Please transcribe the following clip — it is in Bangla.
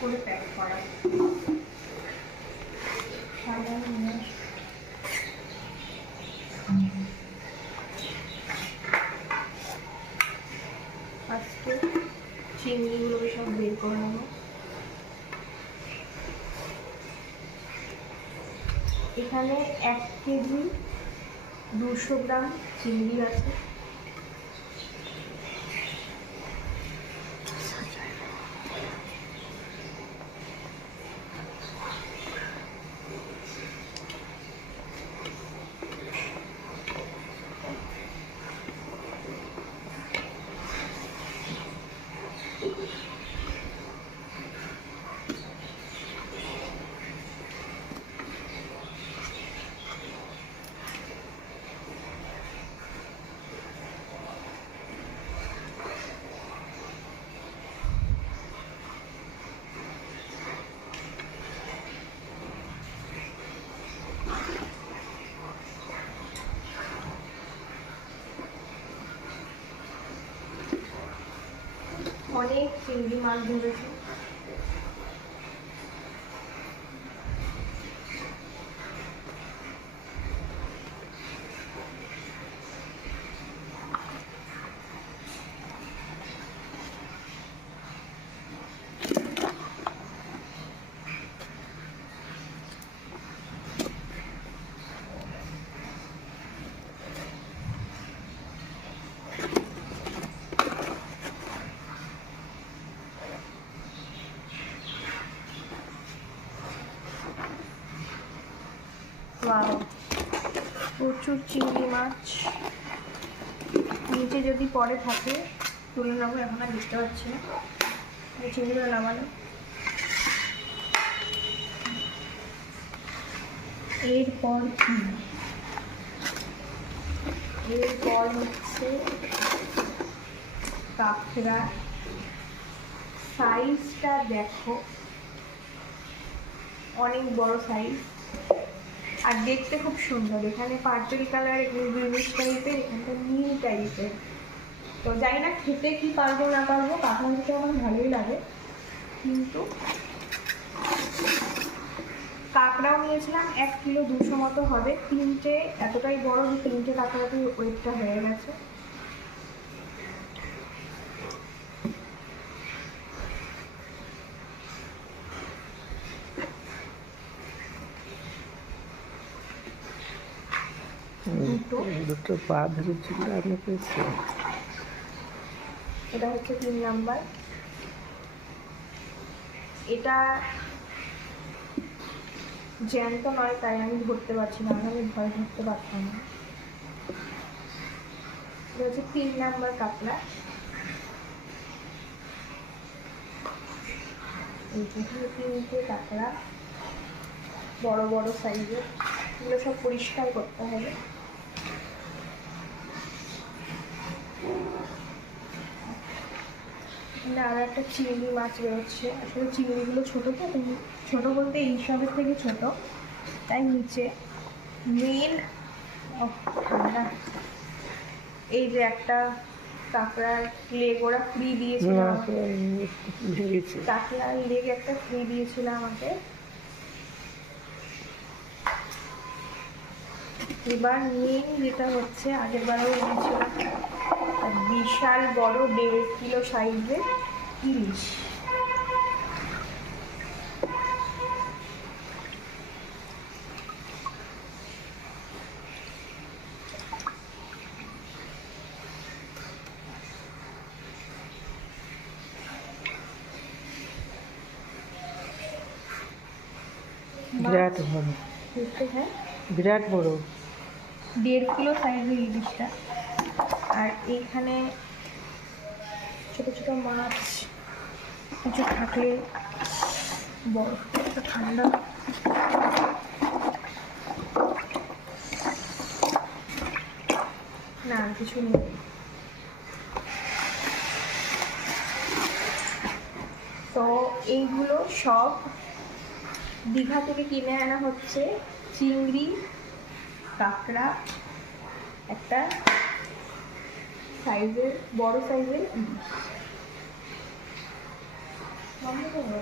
করে প্যাক করা। সাদা নিয়ে ফার্স্টে চিংড়িগুলোকে সব বের করে নেব। এখানে এক কেজি দুশো গ্রাম চিংড়ি আছে। অনেক চিংড়ি মাছ ধরেছে Wow. প্রচুর চিংড়ি মাছ। নিচে যদি পরে থাকে, তুলে নেব, এখন আর বুঝতে পারছি না। চিংড়িগুলো নামানো। এরপর এরপর হচ্ছে কাঁকড়া। সাইজটা দেখো। অনেক বড় সাইজ। আর দেখতে খুব সুন্দর। এখানে পার্পেল কালার এখানে গ্রিনিশ টাইপের, এখানটা নীল টাইপের। তো জানি না খেতে কি পারব, না পারব কাঁকড়া খেতে আমার ভালোই লাগে। কিন্তু কাঁকড়াও নিয়েছিলাম, এক কিলো দুশো মতো হবে। তিনটে, এতটাই বড় যে তিনটে কাঁকড়াতে ওয়েটটা হয়ে গেছে। দুটো দুটো পা ধরেছিল আমি পেয়েছি। এটা হচ্ছে তিন নাম্বার। এটা জ্যান্ত নয়, তাই আমি ধরতে পারছি না, আমি ভয় ধরতে পারতাম না। এটা হচ্ছে তিন নাম্বার কাতলা এই এখানে তিনটে কাঁকড়া বড় বড় সাইজের এগুলো সব পরিষ্কার করতে হবে। না আর একটা চিংড়ি মাছ বেরোচ্ছে। আসলে চিংড়িগুলো ছোটো তো ছোটো বলতে এই সবের থেকে ছোট। তাই নিচে মেন ঠান্ডা। এই যে একটা কাঁকড়ার লেগ ওরা ফ্রি দিয়েছিল কাঁকড়ার লেগ একটা ফ্রি দিয়েছিল আমাকে। এবার মেন যেটা হচ্ছে আগের বারও বিশাল বড় দেড় কিলো সাইজের ইলিশ বিরাট বড়। হ্যাঁ। বিরাট বড়। দেড় কিলো সাইজের ইলিশটা। আর এখানে ছোট ছোট মাছ কিছু থাকলে বরফ একটু ঠান্ডা। না কিছু নেই। তো এইগুলো সব দীঘা থেকে কিনে আনা হচ্ছে চিংড়ি, কাঁকড়া, একটা সাইজের, বড় সাইজের ইলিশ। বন্ধ করো।